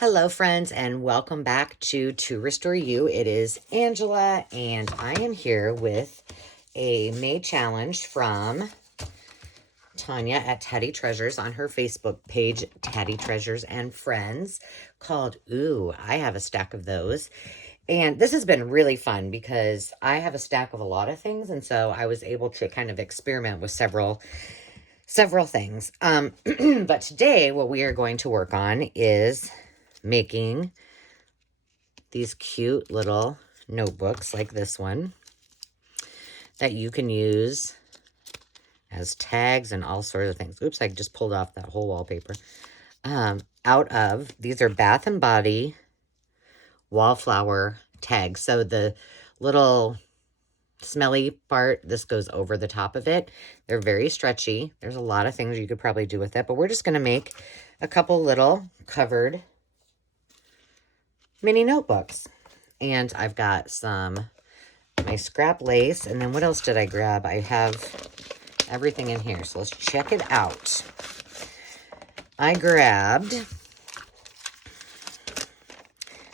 Hello, friends, and welcome back to Restore You. It is Angela, and I am here with a May challenge from Tanya at Teddy Treasures on her Facebook page, Teddy Treasures and Friends, called Ooh, I Have a Stack of Those. And this has been really fun because I have a stack of a lot of things, and so I was able to kind of experiment with several things. But today, what we are going to work on is making these cute little notebooks like this one that you can use as tags and all sorts of things. Oops, I just pulled off that whole wallpaper. These are Bath and Body Wallflower tags. So the little smelly part, this goes over the top of it. They're very stretchy. There's a lot of things you could probably do with it, but we're just going to make a couple little covered mini notebooks. And I've got my scrap lace. And then what else did I grab? I have everything in here. So let's check it out. I grabbed,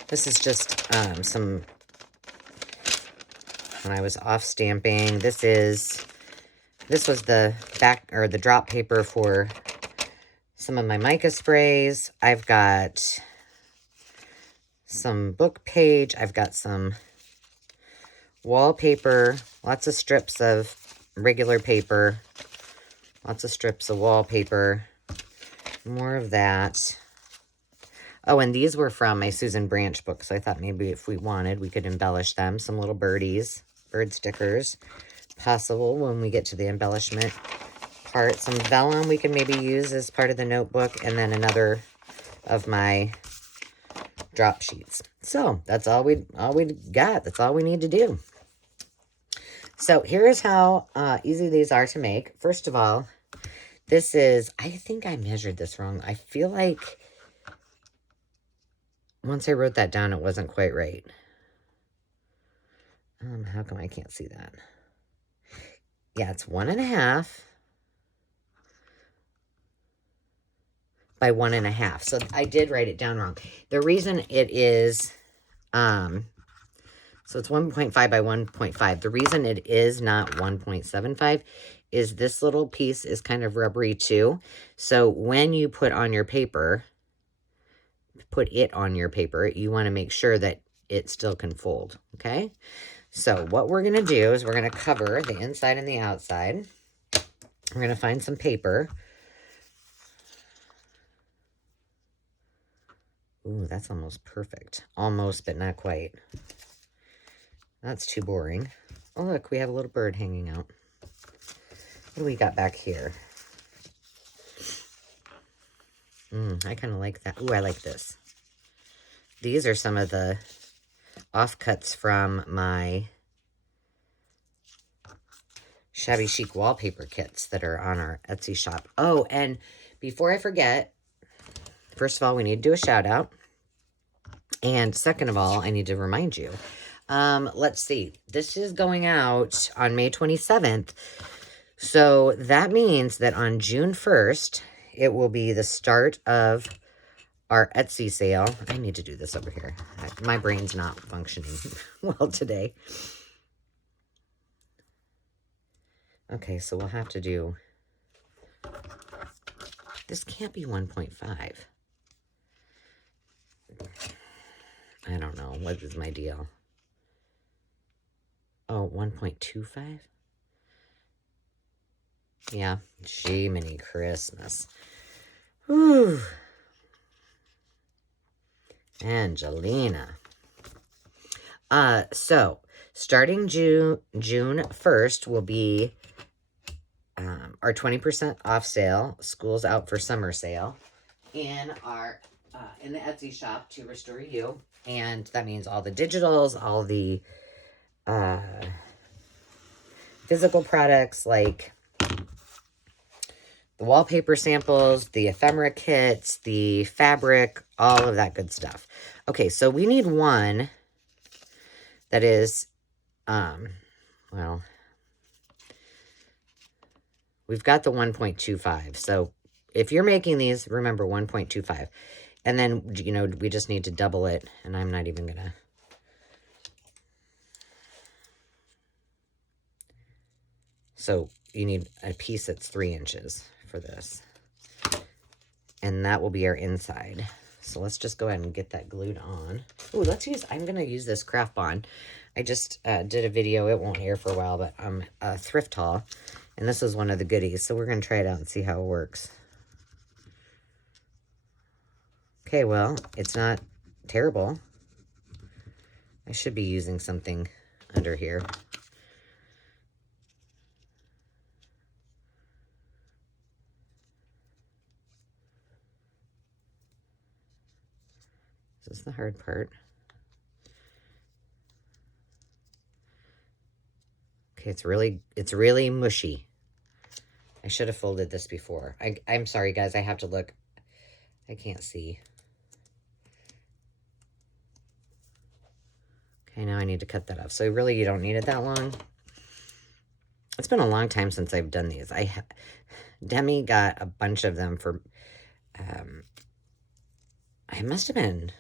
this is just some, when I was off stamping, this was the back, or the drop paper for some of my mica sprays. I've got some book page. I've got some wallpaper, lots of strips of regular paper, lots of strips of wallpaper, more of that. Oh, and these were from my Susan Branch book, so I thought maybe if we wanted, we could embellish them. Some little birdies, bird stickers, possible when we get to the embellishment part. Some vellum we can maybe use as part of the notebook, and then another of my drop sheets. So that's all we got. That's all we need to do. So here is how easy these are to make. First of all, this is, I think I measured this wrong. I feel like once I wrote that down, it wasn't quite right. How come I can't see that? Yeah, it's 1.5 by 1.5. So I did write it down wrong. The reason it is, so it's 1.5 by 1.5. The reason it is not 1.75 is this little piece is kind of rubbery too. So when you put it on your paper, you want to make sure that it still can fold, okay? So what we're going to do is we're going to cover the inside and the outside. We're going to find some paper. Ooh, that's almost perfect. Almost, but not quite. That's too boring. Oh, look, we have a little bird hanging out. What do we got back here? I kind of like that. Ooh, I like this. These are some of the offcuts from my shabby chic wallpaper kits that are on our Etsy shop. Oh, and before I forget, first of all, we need to do a shout out. And second of all, I need to remind you. Let's see. This is going out on May 27th. So that means that on June 1st, it will be the start of our Etsy sale. I need to do this over here. My brain's not functioning well today. Okay, so we'll have to do... This can't be 1.5. I don't know. What is my deal? Oh, 1.25? Yeah. Jiminy Christmas. Whew. Angelina. So, starting June 1st will be our 20% off sale. School's out for summer sale. In our... in the Etsy shop to Restore You. And that means all the digitals, all the physical products like the wallpaper samples, the ephemera kits, the fabric, all of that good stuff. Okay, so we need one that is, well, we've got the 1.25. So if you're making these, remember 1.25. And then, you know, we just need to double it, and I'm not even gonna. So you need a piece that's 3 inches for this. And that will be our inside. So let's just go ahead and get that glued on. Oh, I'm gonna use this craft bond. I just did a video, it won't air for a while, but I'm a thrift haul. And this is one of the goodies, so we're gonna try it out and see how it works. Okay, well, it's not terrible. I should be using something under here. This is the hard part. Okay, it's really mushy. I should have folded this before. I'm sorry, guys. I have to look. I can't see. Okay, now I need to cut that off. So really, you don't need it that long. It's been a long time since I've done these. Demi got a bunch of them for, I must have been,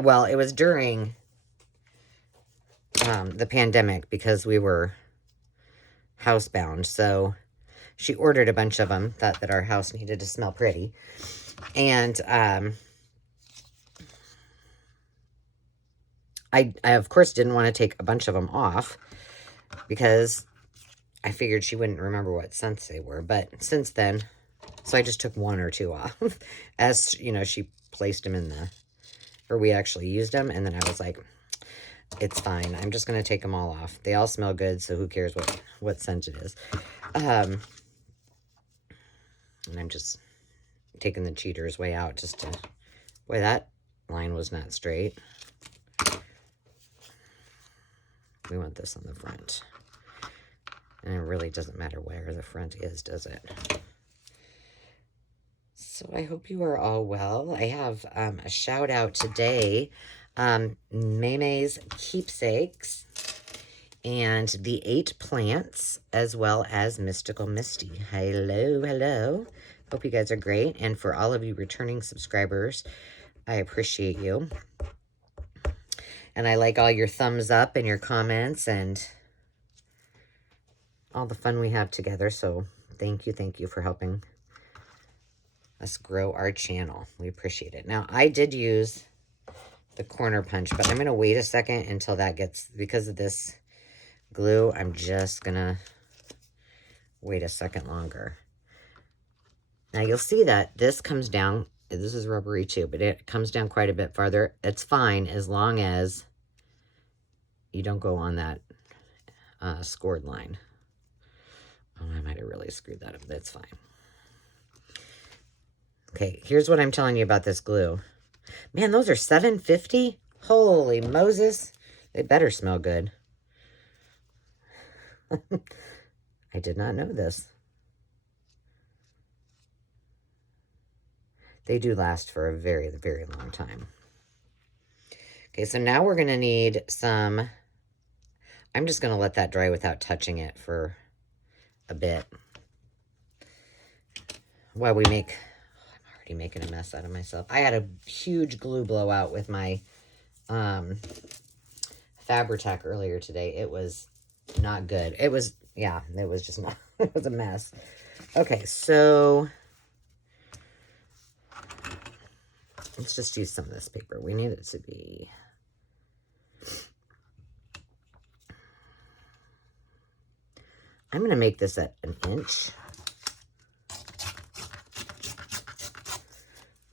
well, it was during the pandemic because we were housebound. So she ordered a bunch of them, thought that our house needed to smell pretty. And I of course didn't want to take a bunch of them off because I figured she wouldn't remember what scents they were. But since then, so I just took 1 or 2 off as, you know, she placed them in the, or we actually used them. And then I was like, it's fine. I'm just going to take them all off. They all smell good. So who cares what scent it is? And I'm just taking the cheater's way out just to, boy, that line was not straight. We want this on the front. And it really doesn't matter where the front is, does it? So I hope you are all well. I have a shout out today. Maymay's Keepsakes and the 8 Plants, as well as Mystical Misty. Hello, hello. Hope you guys are great. And for all of you returning subscribers, I appreciate you. And I like all your thumbs up and your comments and all the fun we have together. So thank you for helping us grow our channel. We appreciate it. Now, I did use the corner punch, but I'm going to wait a second until that gets, because of this glue, I'm just going to wait a second longer. Now, you'll see that this comes down, this is rubbery too, but it comes down quite a bit farther. It's fine as long as you don't go on that scored line. Oh, I might have really screwed that up. That's fine. Okay, here's what I'm telling you about this glue. Man, those are $7.50? Holy Moses. They better smell good. I did not know this. They do last for a very, very long time. Okay, so now we're going to need some... I'm just going to let that dry without touching it for a bit. While we make... I'm already making a mess out of myself. I had a huge glue blowout with my Fabri-Tac earlier today. It was not good. It was, yeah, it was just not... It was a mess. Okay, so... let's just use some of this paper. We need it to be... I'm going to make this at 1 inch.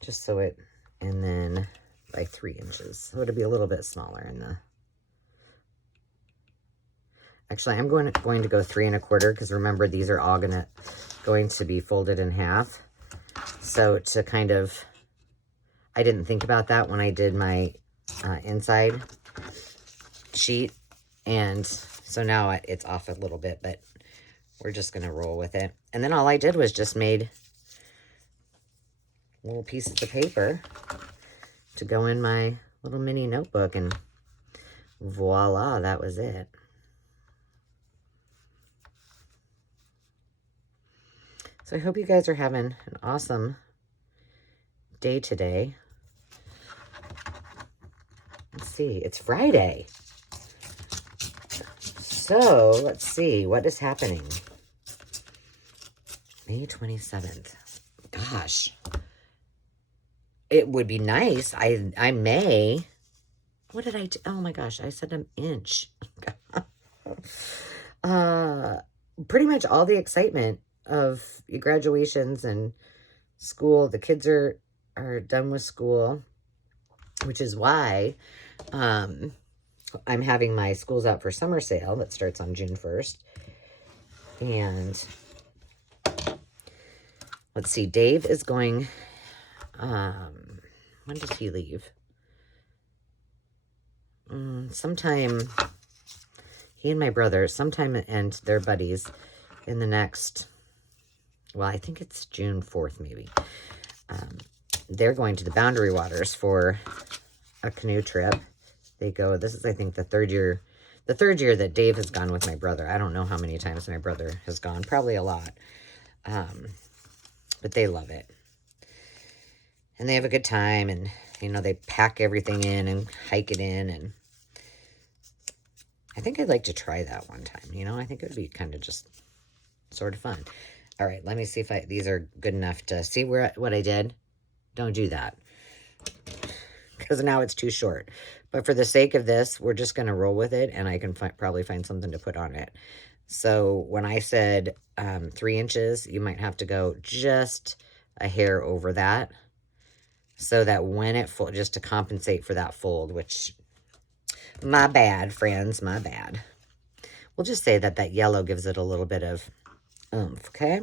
Just so it, and then by 3 inches. So it'll be a little bit smaller in the... Actually, I'm going to go 3 1/4 because remember, these are all going to be folded in half. So to kind of... I didn't think about that when I did my inside sheet. And so now it's off a little bit, but we're just going to roll with it. And then all I did was just made little pieces of paper to go in my little mini notebook, and voila, that was it. So I hope you guys are having an awesome day today. see. It's Friday. So, let's see. What is happening? May 27th. Gosh. It would be nice. I may. What did I do? Oh my gosh. I said an inch. Pretty much all the excitement of your graduations and school. The kids are done with school, which is why I'm having my Schools Out for Summer sale that starts on June 1st. And let's see, Dave is going, when does he leave? Sometime, he and my brother, sometime, and their buddies in the next, well, I think it's June 4th, maybe. They're going to the Boundary Waters for a canoe trip. They go, this is, I think, the third year that Dave has gone with my brother. I don't know how many times my brother has gone, probably a lot. But they love it. And they have a good time, and, you know, they pack everything in and hike it in, and I think I'd like to try that one time, you know? I think it would be kind of just sort of fun. All right, let me see if these are good enough to see what I did. Don't do that, because now it's too short. But for the sake of this, we're just going to roll with it, and I can probably find something to put on it. So when I said 3 inches, you might have to go just a hair over that, so that when it folds, just to compensate for that fold, which, my bad, friends, my bad. We'll just say that yellow gives it a little bit of oomph, okay?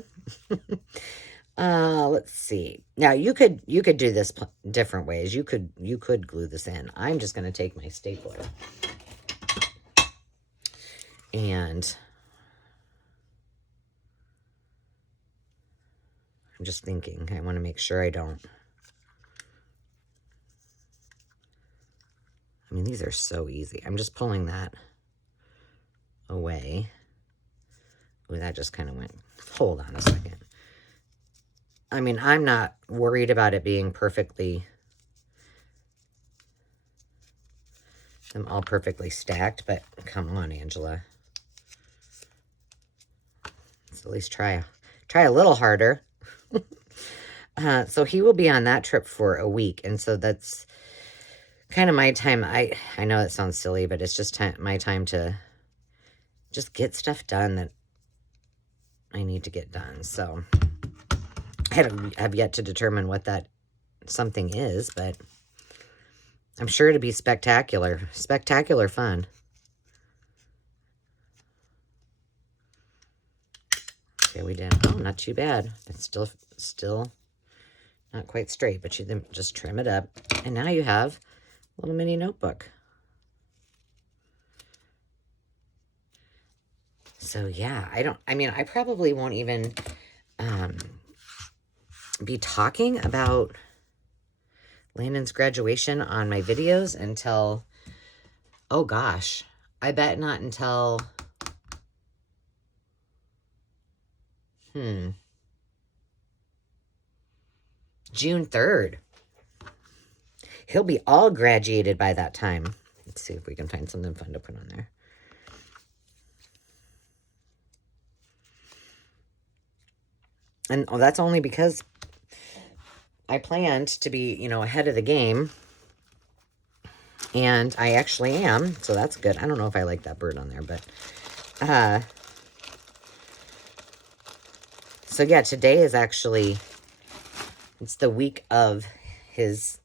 Let's see. Now, you could do this different ways. You could glue this in. I'm just going to take my stapler. And I'm just thinking, I want to make sure I don't. I mean, these are so easy. I'm just pulling that away. Ooh, that just kind of went. Hold on a second. I mean, I'm not worried about it being perfectly, them all perfectly stacked, but come on, Angela. Let's at least try a little harder. So he will be on that trip for a week, and so that's kind of my time. I know it sounds silly, but it's just my time to just get stuff done that I need to get done. So I have yet to determine what that something is, but I'm sure it'll be spectacular fun. Okay, we did. Oh, not too bad. It's still not quite straight, but you then just trim it up, and now you have a little mini notebook. So yeah, I probably won't even be talking about Landon's graduation on my videos until, oh gosh, I bet not until, June 3rd. He'll be all graduated by that time. Let's see if we can find something fun to put on there. And that's only because I planned to be, you know, ahead of the game. And I actually am, so that's good. I don't know if I like that bird on there, but so yeah, today is actually, it's the week of his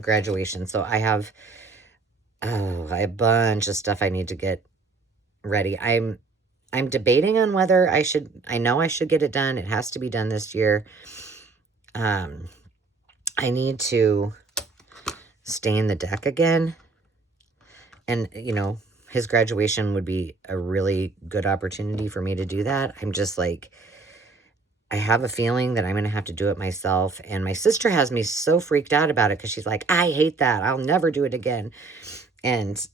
graduation. So I have a bunch of stuff I need to get ready. I'm debating on whether I know I should get it done. It has to be done this year. I need to stain the deck again. And, you know, his graduation would be a really good opportunity for me to do that. I'm just like, I have a feeling that I'm going to have to do it myself. And my sister has me so freaked out about it because she's like, I hate that. I'll never do it again. And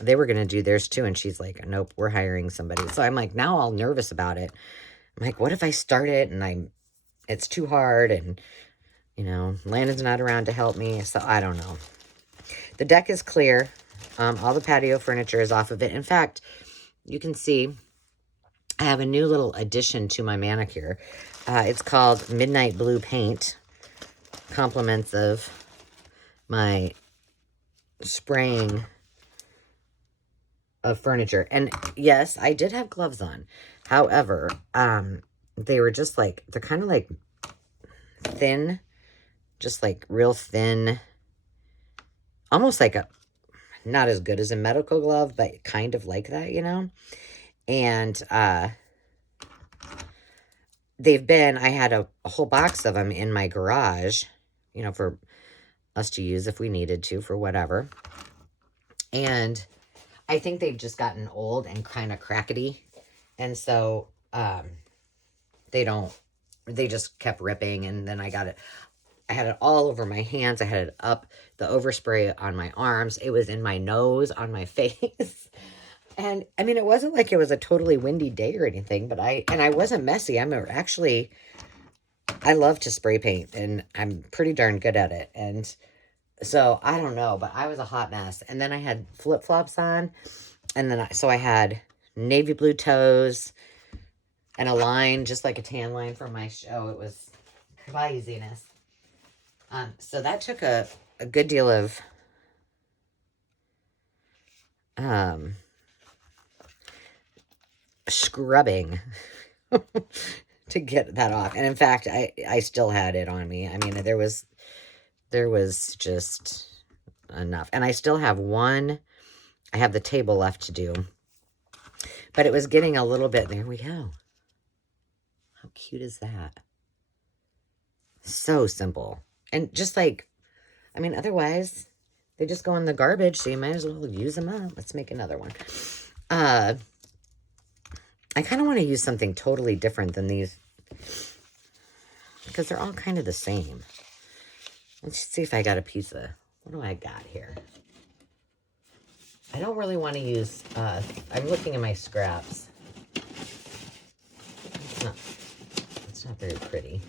they were going to do theirs too. And she's like, nope, we're hiring somebody. So I'm like, now all nervous about it. I'm like, what if I start it and it's too hard and, you know, Landon's not around to help me. So I don't know. The deck is clear. All the patio furniture is off of it. In fact, you can see I have a new little addition to my manicure. It's called Midnight Blue Paint. Compliments of my spraying of furniture. And yes, I did have gloves on. However, they were just like, they're kind of like thin, just like real thin, almost like a, not as good as a medical glove, but kind of like that, you know? And they've been, I had a whole box of them in my garage, you know, for us to use if we needed to, for whatever. And I think they've just gotten old and kind of crackety. And so they just kept ripping. And then I had it all over my hands. I had it up, the overspray on my arms. It was in my nose, on my face. And I mean, it wasn't like it was a totally windy day or anything, but I wasn't messy. I love to spray paint, and I'm pretty darn good at it. And so I don't know, but I was a hot mess. And then I had flip-flops on, and then I had navy blue toes and a line, just like a tan line from my show. It was craziness. So that took a good deal of scrubbing to get that off. And in fact, I still had it on me. I mean, there was just enough. And I still have I have the table left to do. But it was getting a little bit, there we go. How cute is that? So simple. And just like, I mean, otherwise, they just go in the garbage, so you might as well use them up. Let's make another one. I kind of want to use something totally different than these, because they're all kind of the same. Let's see if I got a piece of, what do I got here? I don't really want to use, I'm looking at my scraps. It's not very pretty.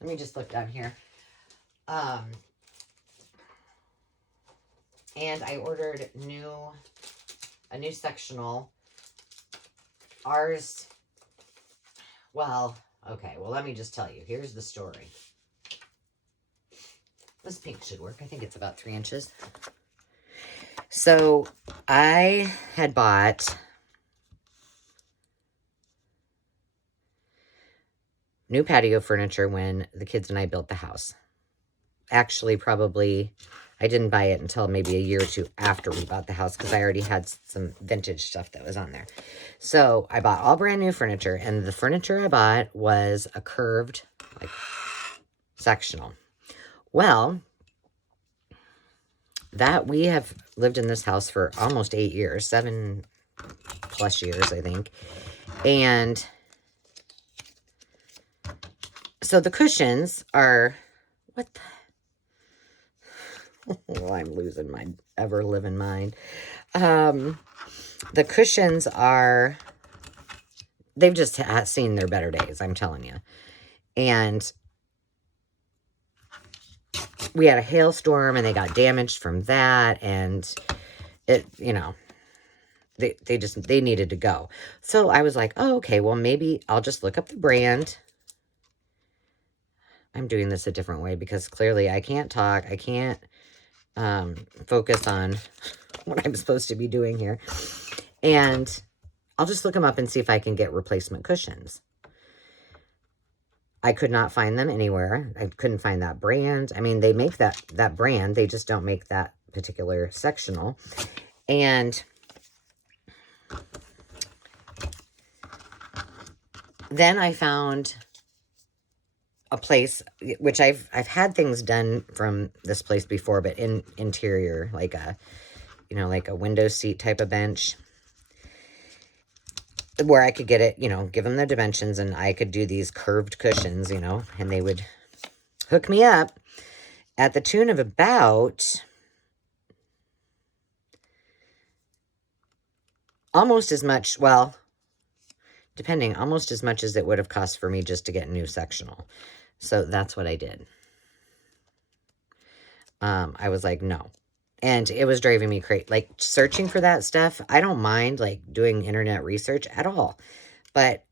Let me just look down here. And I ordered a new sectional. Ours, well, okay, well, let me just tell you. Here's the story. This pink should work. I think it's about 3 inches. So I had bought new patio furniture when the kids and I built the house. Actually, probably, I didn't buy it until maybe a year or two after we bought the house, because I already had some vintage stuff that was on there. So I bought all brand new furniture, and the furniture I bought was a curved, like, sectional. Well, that we have lived in this house for almost 8 years, 7+ years, I think. And so the cushions are, what the, well, I'm losing my ever-living mind. The cushions are, they've just seen their better days, I'm telling you. And we had a hailstorm, and they got damaged from that, and it, you know, they needed to go. So I was like, oh, okay, well, maybe I'll just look up the brand. I'm doing this a different way because clearly I can't talk. I can't focus on what I'm supposed to be doing here. And I'll just look them up and see if I can get replacement cushions. I could not find them anywhere. I couldn't find that brand. I mean, they make that brand. They just don't make that particular sectional. And then I found a place, which I've had things done from this place before, but in interior, like a, you know, like a window seat type of bench, where I could get it, you know, give them the dimensions, and I could do these curved cushions, you know, and they would hook me up at the tune of about almost as much, well, depending, almost as much as it would have cost for me just to get a new sectional. So that's what I did. I was like, no. And it was driving me crazy. Like, searching for that stuff, I don't mind, like, doing internet research at all. But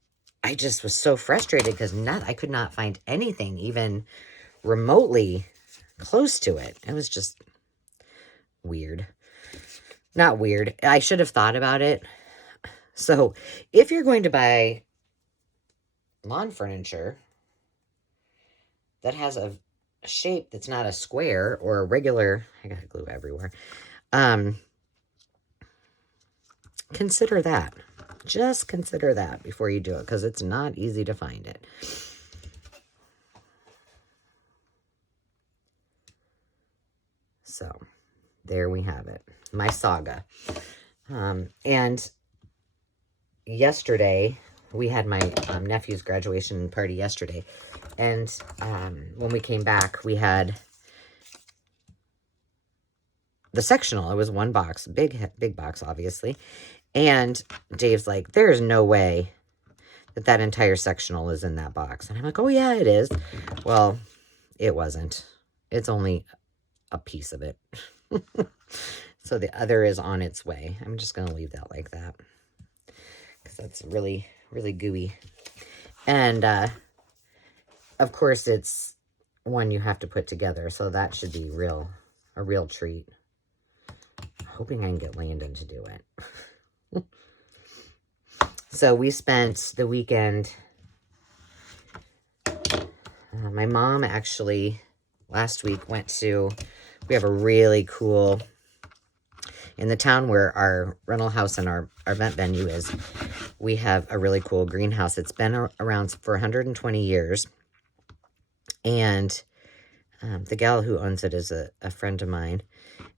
I just was so frustrated because I could not find anything even remotely close to it. It was just weird. Not weird. I should have thought about it. So, if you're going to buy lawn furniture that has a shape that's not a square or a regular, I got glue everywhere, consider that. Just consider that before you do it, because it's not easy to find it. So, there we have it. My saga. And yesterday, we had my nephew's graduation party yesterday. And when we came back, we had the sectional. It was one box, big box, obviously. And Dave's like, there's no way that entire sectional is in that box. And I'm like, oh, yeah, it is. Well, it wasn't. It's only a piece of it. So the other is on its way. I'm just going to leave that like that, because that's really, really gooey. And, of course, it's one you have to put together. So that should be a real treat. Hoping I can get Landon to do it. So we spent the weekend. My mom actually last week we have a really cool, in the town where our rental house and our event venue is, we have a really cool greenhouse. It's been around for 120 years. And the gal who owns it is a friend of mine.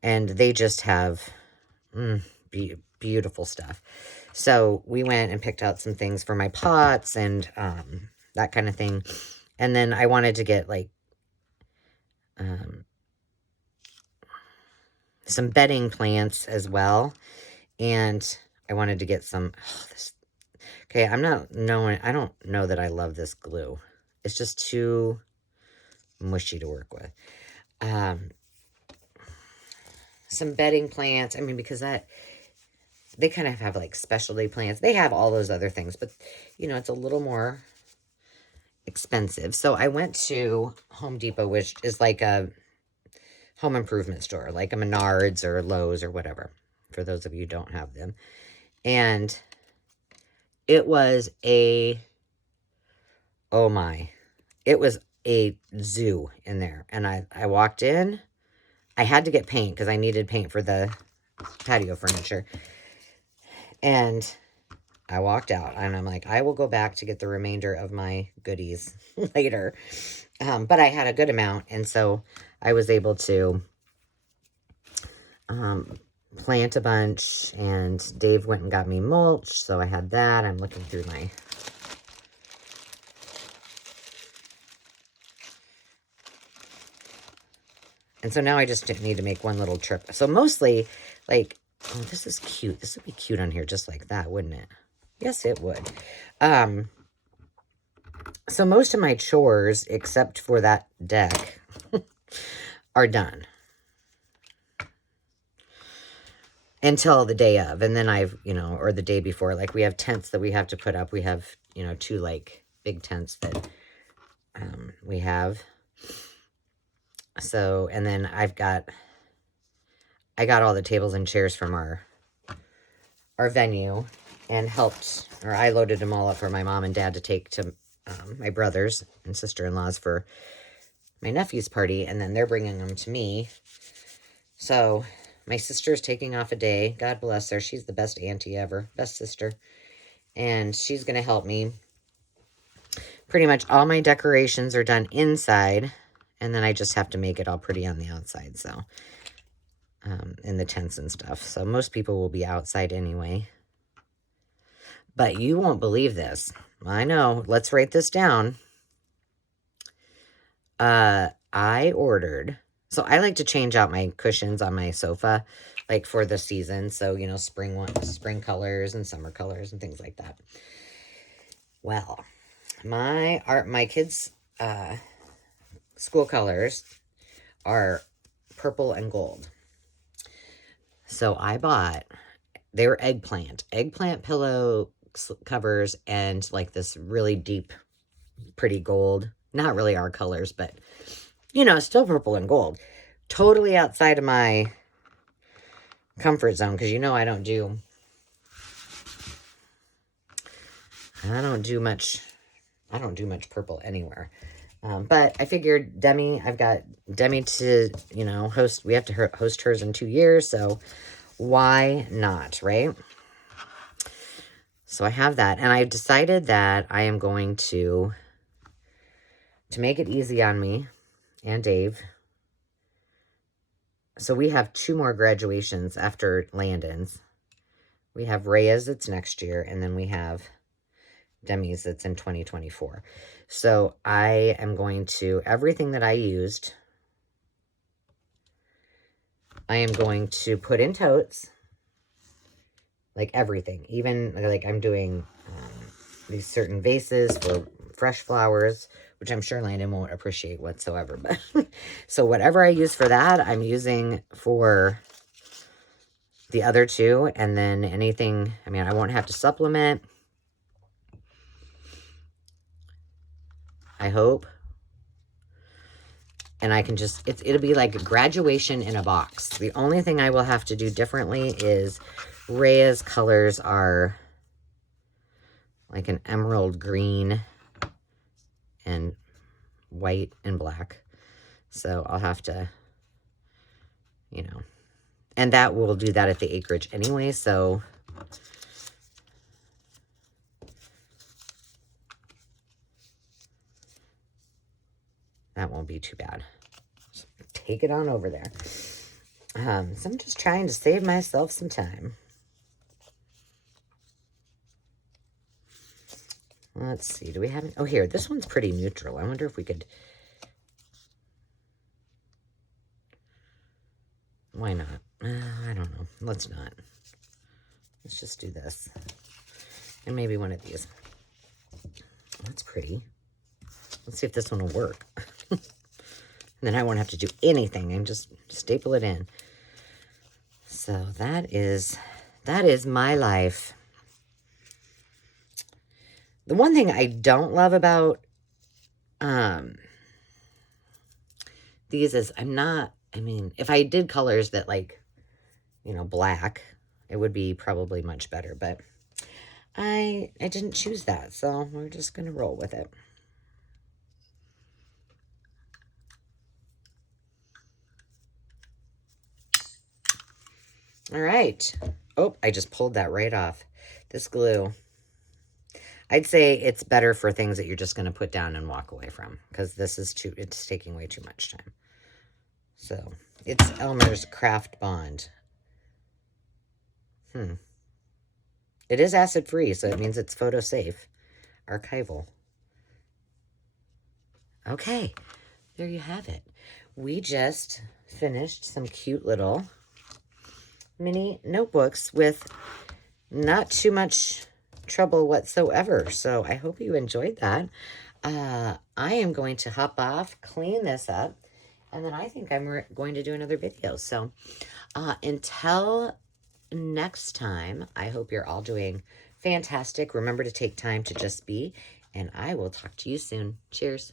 And they just have beautiful stuff. So we went and picked out some things for my pots and that kind of thing. And then I wanted to get like some bedding plants as well. And I wanted to get some, okay, I don't know that I love this glue. It's just too mushy to work with. Some bedding plants. I mean, because they kind of have like specialty plants. They have all those other things, but it's a little more expensive. So I went to Home Depot, which is like a home improvement store, like a Menards or Lowe's or whatever, for those of you who don't have them. And it was it was a zoo in there. And I walked in. I had to get paint because I needed paint for the patio furniture. And I walked out and I'm like, I will go back to get the remainder of my goodies later. But I had a good amount. And so I was able to plant a bunch, and Dave went and got me mulch. So I had that. I'm looking through my... And so now I just need to make one little trip. So mostly, like, oh, this is cute. This would be cute on here just like that, wouldn't it? Yes, it would. So most of my chores, except for that deck, are done. Until the day of. And then or the day before, like we have tents that we have to put up. We have, 2 like big tents that we have. So, and then I got all the tables and chairs from our venue and I loaded them all up for my mom and dad to take to my brothers and sister-in-laws for my nephew's party. And then they're bringing them to me. So my sister's taking off a day. God bless her. She's the best auntie ever. Best sister. And she's going to help me. Pretty much all my decorations are done inside. And then I just have to make it all pretty on the outside. So, in the tents and stuff. So most people will be outside anyway. But you won't believe this. I know. Let's write this down. I ordered... So I like to change out my cushions on my sofa, like for the season. So, spring colors and summer colors and things like that. Well, my kids' school colors are purple and gold. So I bought, they were eggplant pillow covers and like this really deep, pretty gold. Not really our colors, but you know, still purple and gold. Totally outside of my comfort zone because you know I don't do much purple anywhere. But I figured Demi, I've got Demi to, you know, host. We have to host hers in 2 years, so why not, right? So I have that, and I've decided that I am going to make it easy on me and Dave. So we have 2 more graduations after Landon's. We have Rhea's that's next year, and then we have Demi's that's in 2024. So I am going to, everything that I used, I am going to put in totes. Like everything. Even like I'm doing these certain vases for fresh flowers, which I'm sure Landon won't appreciate whatsoever. But so whatever I use for that, I'm using for the other 2. And then anything, I mean, I won't have to supplement. I hope. And I can just, it'll be like a graduation in a box. The only thing I will have to do differently is Rhea's colors are like an emerald green and white and black. So I'll have to, you know, and that we'll do that at the acreage anyway. So that won't be too bad. Just take it on over there. So I'm just trying to save myself some time. Let's see. Do we have... Oh, here. This one's pretty neutral. I wonder if we could... Why not? I don't know. Let's not. Let's just do this. And maybe one of these. That's pretty. Let's see if this one will work. And then I won't have to do anything. And just staple it in. So that is my life. The one thing I don't love about these is I mean, if I did colors that like, you know, black, it would be probably much better. But I didn't choose that. So we're just going to roll with it. All right. Oh, I just pulled that right off. This glue. I'd say it's better for things that you're just going to put down and walk away from. Because this is it's taking way too much time. So, it's Elmer's Craft Bond. It is acid-free, so it means it's photo-safe. Archival. Okay. There you have it. We just finished some cute little mini notebooks with not too much trouble whatsoever. So I hope you enjoyed that. I am going to hop off, clean this up, and then I think I'm going to do another video. So until next time, I hope you're all doing fantastic. Remember to take time to just be, and I will talk to you soon. Cheers.